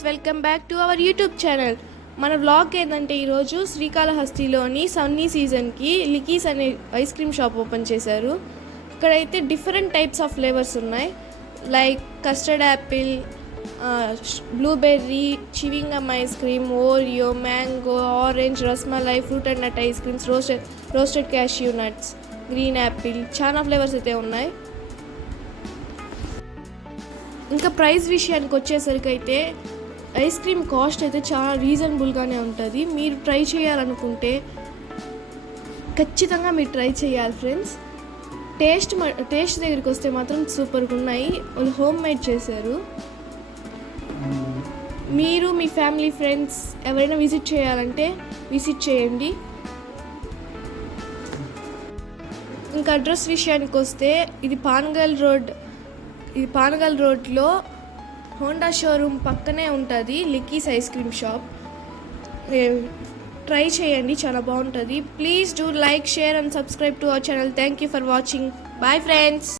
Friends, welcome back to our YouTube channel. మన vlog ఏంటంటే ఈరోజు శ్రీకాళహస్తిలోని సన్నీ సీజన్కి లికీస్ అనే ఐస్ క్రీమ్ షాప్ ఓపెన్ చేశారు. ఇక్కడైతే డిఫరెంట్ టైప్స్ ఆఫ్ ఫ్లేవర్స్ ఉన్నాయి, like custard apple, blueberry, chewing gum ice cream, Oreo, mango, orange, rasmalai, fruit and nut ice creams, roasted cashew nuts, green apple, చాలా flavours అయితే ఉన్నాయి. ఇంకా ప్రైస్ విషయానికి వచ్చేసరికి అయితే ఐస్ క్రీమ్ కాస్ట్ అయితే చాలా రీజనబుల్గానే ఉంటుంది. మీరు ట్రై చేయాలనుకుంటే ఖచ్చితంగా మీరు ట్రై చేయాలి ఫ్రెండ్స్. టేస్ట్ దగ్గరికి వస్తే మాత్రం సూపర్గా ఉన్నాయి. వాళ్ళు హోమ్ మేడ్ చేశారు. మీరు మీ ఫ్యామిలీ ఫ్రెండ్స్ ఎవరైనా విజిట్ చేయాలంటే విజిట్ చేయండి. ఇంకా అడ్రస్ విషయానికి వస్తే ఇది పానగల్ రోడ్లో హోండా షోరూమ్ పక్కనే ఉంటుంది లిక్కీస్ ఐస్ క్రీమ్ షాప్. ట్రై చేయండి, చాలా బాగుంటుంది. Please do like, share and subscribe to our channel. Thank you for watching. Bye friends.